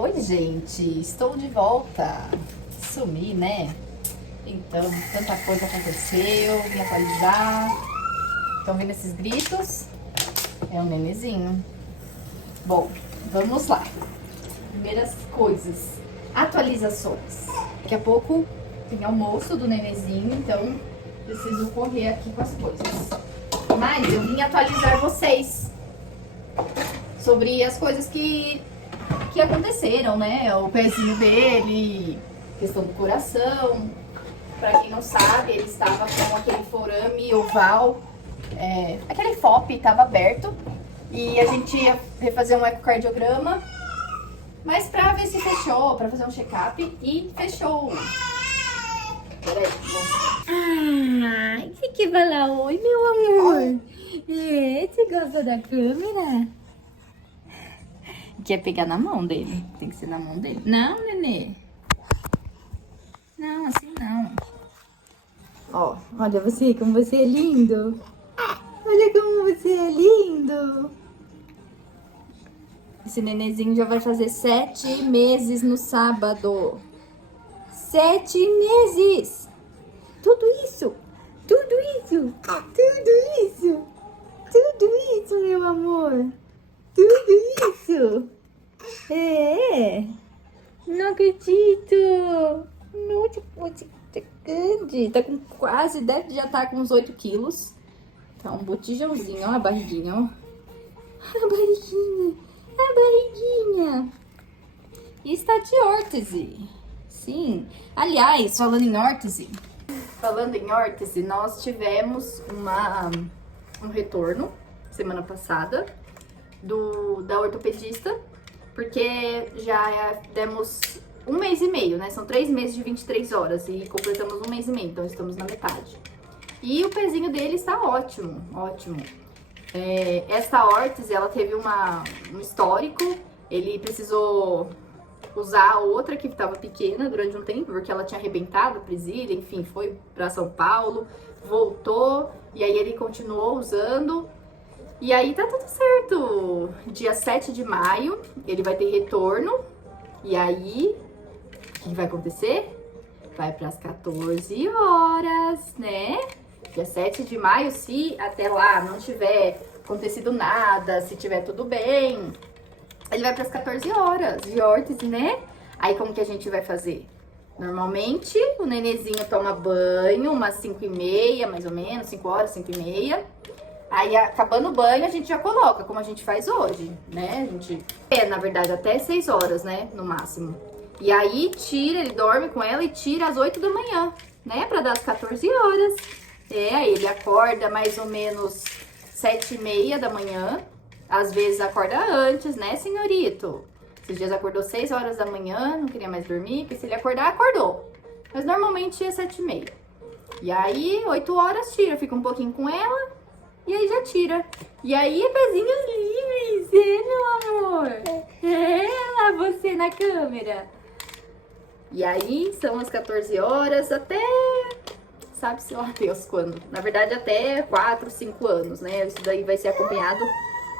Oi, gente, estou de volta. Sumi, né? Então, tanta coisa aconteceu, vim atualizar. Estão vendo esses gritos? É um nenenzinho. Bom, vamos lá. Primeiras coisas, atualizações. Daqui a pouco tem almoço do nenenzinho, então preciso correr aqui com as coisas. Mas eu vim atualizar vocês sobre as coisas que aconteceram, né? O pezinho dele, questão do coração. Pra quem não sabe, ele estava com aquele forame oval, aquele FOP estava aberto e a gente ia refazer um ecocardiograma, mas pra ver se fechou, pra fazer um check-up, e fechou. Peraí, Você quer falar oi, meu amor? Você gosta da câmera? quer pegar na mão dele, tem que ser na mão dele. Não, nenê. Não, assim não. Ó, olha você, como você é lindo. Olha como você é lindo. Esse nenenzinho já vai fazer 7 meses no sábado. 7 meses! Tudo isso, tudo isso, tudo isso, tudo isso, meu amor. Tudo isso. Não acredito. Nossa, você tá grande. Tá com quase, deve já estar com uns 8 quilos. Tá um botijãozinho, ó a barriguinha, ó. A barriguinha, a barriguinha. E está de órtese. Sim. Aliás, falando em órtese, nós tivemos um retorno semana passada da ortopedista, porque já demos 1 mês e meio, né? São 3 meses de 23 horas e completamos 1 mês e meio, então estamos na metade. E o pezinho dele está ótimo, ótimo. Esta órtese, ela teve um histórico, ele precisou usar a outra que estava pequena durante um tempo, porque ela tinha arrebentado a presilha, enfim, foi para São Paulo, voltou, e aí ele continuou usando, e aí tá tudo certo. Dia 7 de maio, ele vai ter retorno, e aí, o que vai acontecer? Vai para as 14 horas, né? Dia 7 de maio, se até lá não tiver acontecido nada, se tiver tudo bem, ele vai para as 14 horas de órtese, né? Aí como que a gente vai fazer? Normalmente o nenenzinho toma banho umas 5h30, mais ou menos, 5 horas, 5h30. Aí acabando o banho a gente já coloca, como a gente faz hoje, né? A gente, na verdade, até 6 horas, né? No máximo. E aí tira, ele dorme com ela e tira às 8 da manhã, né? Pra dar as 14 horas. Aí ele acorda mais ou menos 7h30 da manhã. Às vezes acorda antes, né, senhorito? Esses dias acordou 6 horas da manhã, não queria mais dormir, porque se ele acordar, acordou. Mas normalmente é 7h30. E aí, 8 horas tira, fica um pouquinho com ela, e aí já tira. E aí, pezinhos livres, meu amor? Lá você na câmera. E aí, são as 14 horas até... sabe-se lá Deus quando. Na verdade, até 4, 5 anos, né? Isso daí vai ser acompanhado.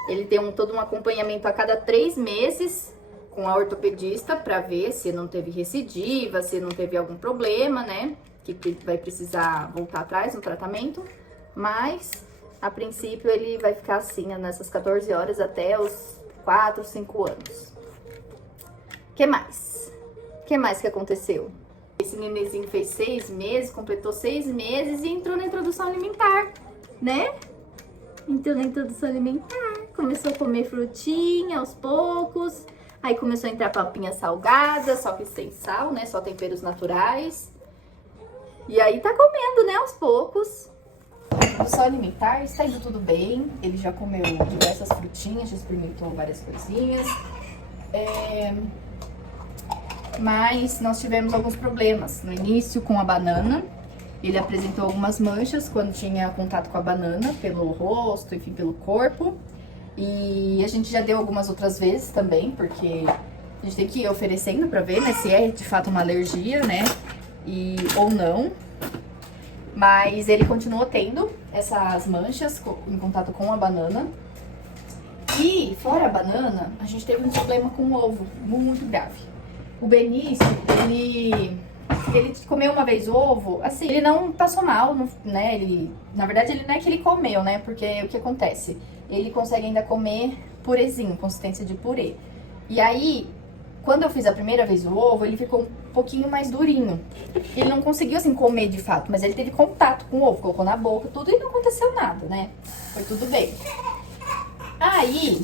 Ele tem todo um acompanhamento a cada 3 meses com a ortopedista para ver se não teve recidiva, se não teve algum problema, né? Que vai precisar voltar atrás no tratamento. Mas, a princípio, ele vai ficar assim nessas 14 horas até os 4, 5 anos. O que mais? O que mais que aconteceu? Esse nenenzinho fez 6 meses, completou 6 meses e entrou na introdução alimentar, né? Entrou na introdução alimentar. Começou a comer frutinha aos poucos. Aí começou a entrar papinha salgada, só que sem sal, né? Só temperos naturais. E aí tá comendo, né? Aos poucos. Introdução alimentar, está indo tudo bem. Ele já comeu diversas frutinhas, já experimentou várias coisinhas. Mas nós tivemos alguns problemas. No início com a banana. Ele apresentou algumas manchas quando tinha contato com a banana, pelo rosto, enfim, pelo corpo. E a gente já deu algumas outras vezes também, porque a gente tem que ir oferecendo pra ver, né, se é de fato uma alergia, né, ou não. Mas ele continuou tendo essas manchas em contato com a banana. E, fora a banana, a gente teve um problema com o ovo, muito grave. O Benício, ele comeu uma vez ovo, assim, ele não passou mal, né? Na verdade, ele não é que ele comeu, né? Porque o que acontece? Ele consegue ainda comer purezinho, consistência de purê. E aí, quando eu fiz a primeira vez o ovo, ele ficou um pouquinho mais durinho. Ele não conseguiu, assim, comer de fato, mas ele teve contato com o ovo, colocou na boca, tudo, e não aconteceu nada, né? Foi tudo bem. Aí,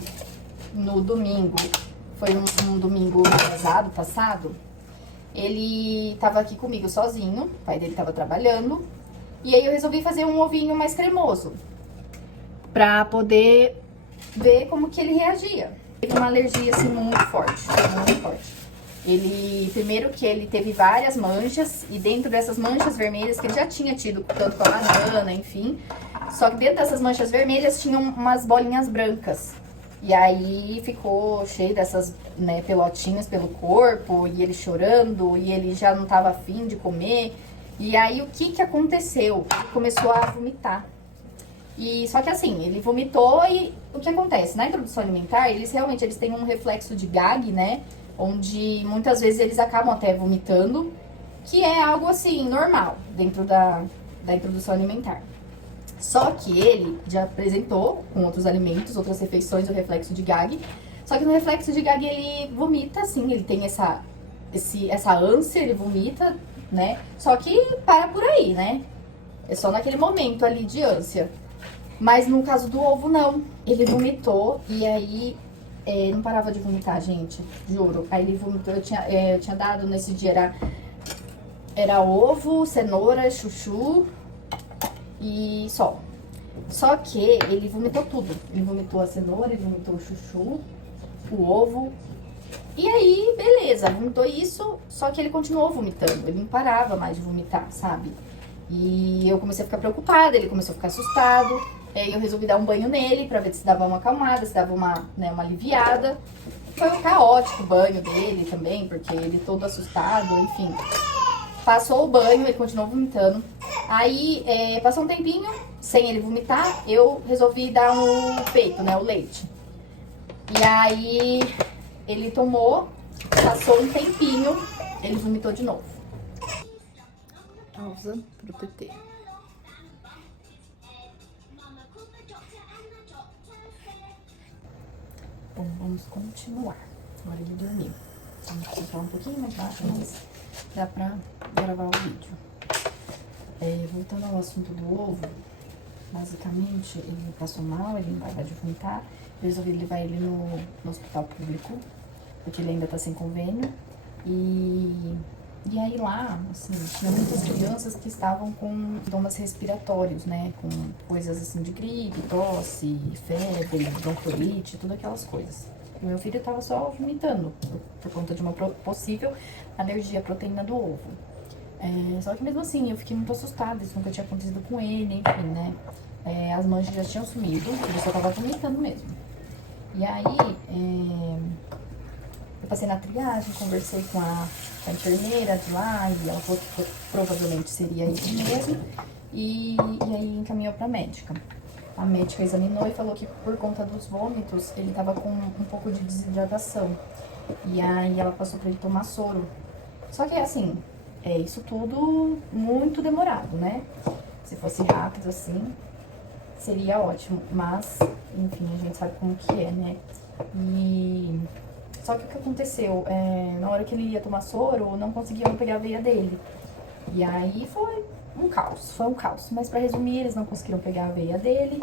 no domingo, foi um domingo atrasado, passado, ele tava aqui comigo sozinho, o pai dele tava trabalhando, e aí eu resolvi fazer um ovinho mais cremoso, pra poder ver como que ele reagia. Teve uma alergia, assim, muito forte, muito forte. Primeiro que ele teve várias manchas, e dentro dessas manchas vermelhas, que ele já tinha tido, tanto com a banana, enfim, só que dentro dessas manchas vermelhas tinham umas bolinhas brancas. E aí ficou cheio dessas, né, pelotinhas pelo corpo, e ele chorando, e ele já não tava afim de comer. E aí o que aconteceu? Ele começou a vomitar. E só que assim, ele vomitou e o que acontece? Na introdução alimentar, eles têm um reflexo de gag, né? Onde muitas vezes eles acabam até vomitando, que é algo assim, normal, dentro da introdução alimentar. Só que ele já apresentou com outros alimentos, outras refeições, o reflexo de gag. Só que no reflexo de gag ele vomita, assim, ele tem essa ânsia, ele vomita, né? Só que para por aí, né? É só naquele momento ali de ânsia. Mas no caso do ovo, não. Ele vomitou e aí não parava de vomitar, gente, juro. Aí ele vomitou, eu tinha dado nesse dia, era ovo, cenoura, chuchu e só. Só que ele vomitou tudo. Ele vomitou a cenoura, ele vomitou o chuchu, o ovo. E aí, beleza, vomitou isso, só que ele continuou vomitando. Ele não parava mais de vomitar, sabe? E eu comecei a ficar preocupada, ele começou a ficar assustado. Aí eu resolvi dar um banho nele pra ver se dava uma acalmada, se dava uma aliviada. Foi um caótico o banho dele também, porque ele todo assustado, enfim. Passou o banho, ele continuou vomitando. Aí, passou um tempinho, sem ele vomitar, eu resolvi dar o peito, né, o leite. E aí, ele tomou, passou um tempinho, ele vomitou de novo. Pausa pro PT. Bom, vamos continuar. Agora ele dormiu. Vamos colocar um pouquinho mais baixo, mas dá pra gravar o vídeo. Voltando ao assunto do ovo, basicamente ele passou mal, ele não vai dar de vomitar. Eu resolvi levar ele no hospital público, porque ele ainda tá sem convênio. E aí lá, assim, tinha muitas crianças que estavam com sintomas respiratórios, né? Com coisas assim de gripe, tosse, febre, bronquiolite, todas aquelas coisas. E meu filho tava só vomitando por conta de uma possível alergia à proteína do ovo. Só que mesmo assim, eu fiquei muito assustada, isso nunca tinha acontecido com ele, enfim, né? As manchas já tinham sumido, ele só tava vomitando mesmo. E aí, eu passei na triagem, conversei com a enfermeira de lá, e ela falou que provavelmente seria isso mesmo, e aí encaminhou pra médica. A médica examinou e falou que por conta dos vômitos, ele tava com um pouco de desidratação. E aí ela passou pra ele tomar soro. Só que assim, isso tudo muito demorado, né? Se fosse rápido assim, seria ótimo. Mas, enfim, a gente sabe como que é, né? Só que o que aconteceu? Na hora que ele ia tomar soro, não conseguiam pegar a veia dele. E aí foi um caos. Mas pra resumir, eles não conseguiram pegar a veia dele.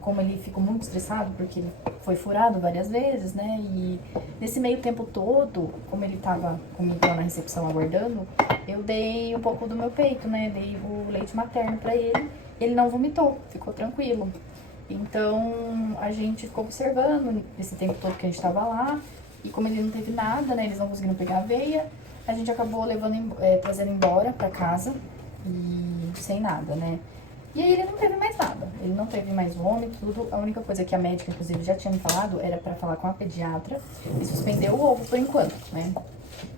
Como ele ficou muito estressado, porque ele foi furado várias vezes, né? E nesse meio tempo todo, como ele tava comigo lá na recepção aguardando, eu dei um pouco do meu peito, né? Dei o leite materno pra ele. Ele não vomitou, ficou tranquilo. Então, a gente ficou observando esse tempo todo que a gente tava lá. E como ele não teve nada, né? Eles não conseguiram pegar a veia. A gente acabou trazendo embora pra casa. E sem nada, né? E aí ele não teve mais nada. Ele não teve mais vômito, tudo. A única coisa que a médica, inclusive, já tinha me falado era pra falar com a pediatra e suspender o ovo por enquanto, né?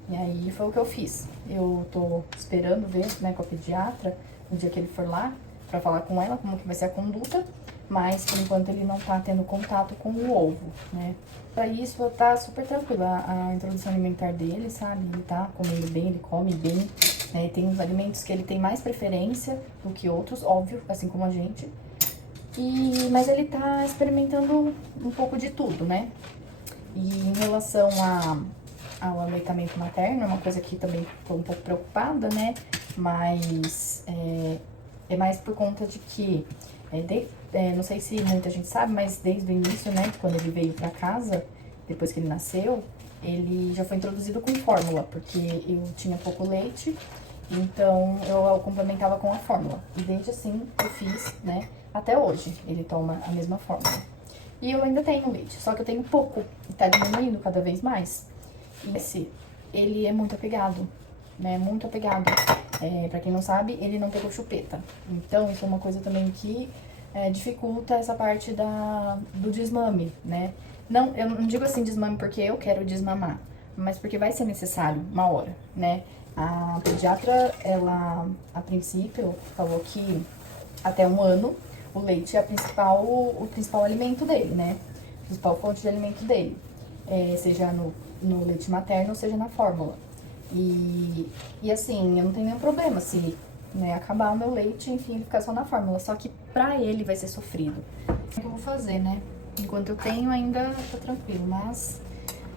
E aí foi o que eu fiz. Eu tô esperando ver, né, com a pediatra, no dia que ele for lá, pra falar com ela como que vai ser a conduta. mas por enquanto ele não tá tendo contato com o ovo, né? Pra isso, tá super tranquila a introdução alimentar dele, sabe? Ele tá comendo bem, ele come bem, né? Tem uns alimentos que ele tem mais preferência do que outros, óbvio, assim como a gente. Mas ele tá experimentando um pouco de tudo, né? E em relação ao aleitamento materno, é uma coisa que também tô um pouco preocupada, né? Mas é mais por conta de que, não sei se muita gente sabe, mas desde o início, né, quando ele veio pra casa, depois que ele nasceu, ele já foi introduzido com fórmula, porque eu tinha pouco leite, então eu complementava com a fórmula. E desde assim eu fiz, né, até hoje ele toma a mesma fórmula. E eu ainda tenho leite, só que eu tenho pouco, e tá diminuindo cada vez mais. E ele é muito apegado, né, muito apegado. Pra quem não sabe, ele não pegou chupeta. Então, isso é uma coisa também que dificulta essa parte do desmame, né? Não, eu não digo assim desmame porque eu quero desmamar, mas porque vai ser necessário uma hora, né? A pediatra, ela, a princípio, falou que até 1 ano o leite é o principal alimento dele, né? A principal fonte de alimento dele. Seja no leite materno, seja na fórmula. E assim, eu não tenho nenhum problema se, né, acabar o meu leite, enfim, ficar só na fórmula. Só que pra ele vai ser sofrido. O que eu vou fazer, né? Enquanto eu tenho, ainda tá tranquilo, mas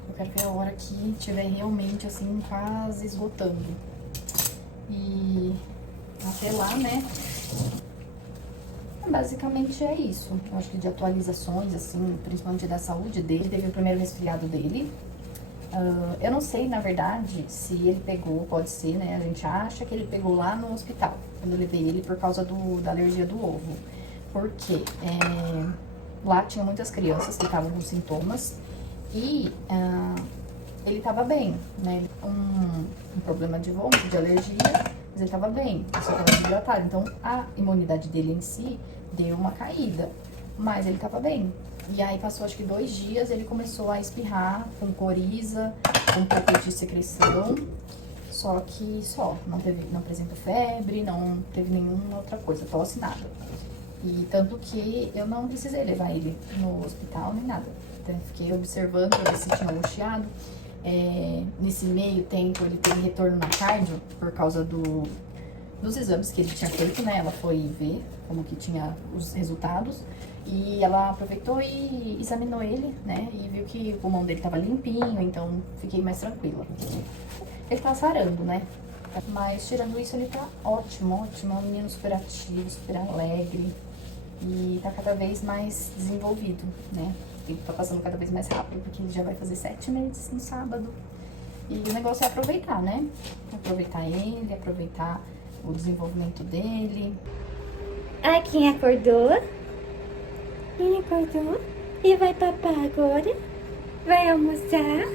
eu quero ver a hora que tiver realmente, assim, quase esgotando. E até lá, né? Basicamente é isso. Eu acho que de atualizações, assim, principalmente da saúde dele. Teve o primeiro resfriado dele. Eu não sei, na verdade, se ele pegou, pode ser, né? A gente acha que ele pegou lá no hospital, quando eu levei ele por causa da alergia do ovo. Porque lá tinha muitas crianças que estavam com sintomas e ele tava bem, né? Um problema de vômito, de alergia, mas ele tava bem, ele só tava desidratado. Então, a imunidade dele em si deu uma caída, mas ele tava bem. E aí passou acho que 2 dias, ele começou a espirrar com coriza, com um pouco de secreção, só que não apresentou febre, não teve nenhuma outra coisa, tosse, nada. E tanto que eu não precisei levar ele no hospital nem nada. Então eu fiquei observando pra ver se tinha luxeado. Nesse meio tempo ele teve retorno na cardio por causa dos exames que ele tinha feito, né? Ela foi ver como que tinha os resultados. E ela aproveitou e examinou ele, né? E viu que o pulmão dele tava limpinho, então fiquei mais tranquila. Ele tá sarando, né? Mas tirando isso, ele tá ótimo, ótimo. É um menino super ativo, super alegre. E tá cada vez mais desenvolvido, né? Ele tá passando cada vez mais rápido, porque ele já vai fazer 7 meses no sábado. E o negócio é aproveitar, né? Aproveitar ele, aproveitar o desenvolvimento dele. Ah, quem acordou? Quem acordou? E vai papar agora? Vai almoçar?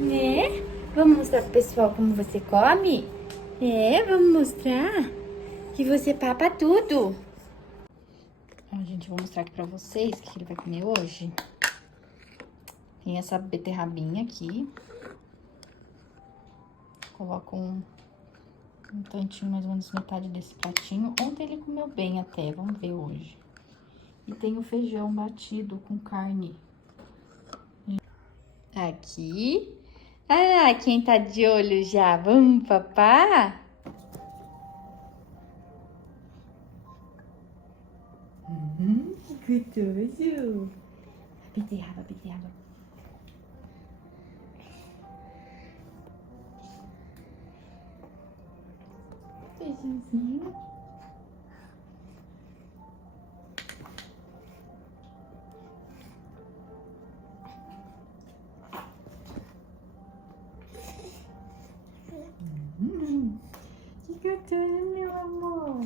Né? Vamos mostrar pro pessoal como você come? Vamos mostrar que você papa tudo. Ó, gente, vou mostrar aqui pra vocês o que ele vai comer hoje. Tem essa beterrabinha aqui. Coloco um tantinho, mais ou menos metade desse pratinho. Ontem ele comeu bem até, vamos ver hoje. E tem o feijão batido com carne. Aqui. Ah, quem tá de olho já? Vamos, papá? Que gostoso. Beterraba, beterraba. Feijãozinho. Que gostoso, meu amor.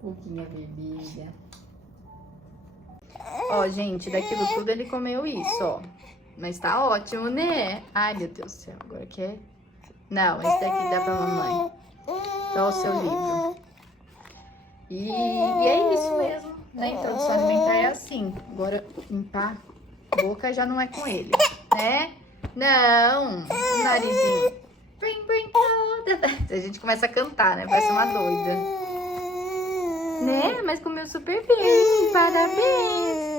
Pouquinha bebida. Ó, gente, daquilo tudo ele comeu isso, ó. Mas tá ótimo, né? Ai, meu Deus do céu, agora quer Não, esse daqui dá pra mamãe. Só o seu livro. E é isso mesmo, né? Introdução alimentar é assim. Agora, limpar a boca já não é com ele, né? Não, o narizinho. Bring, bring, a gente começa a cantar, né? Parece uma doida. Né? Mas comeu super bem, parabéns.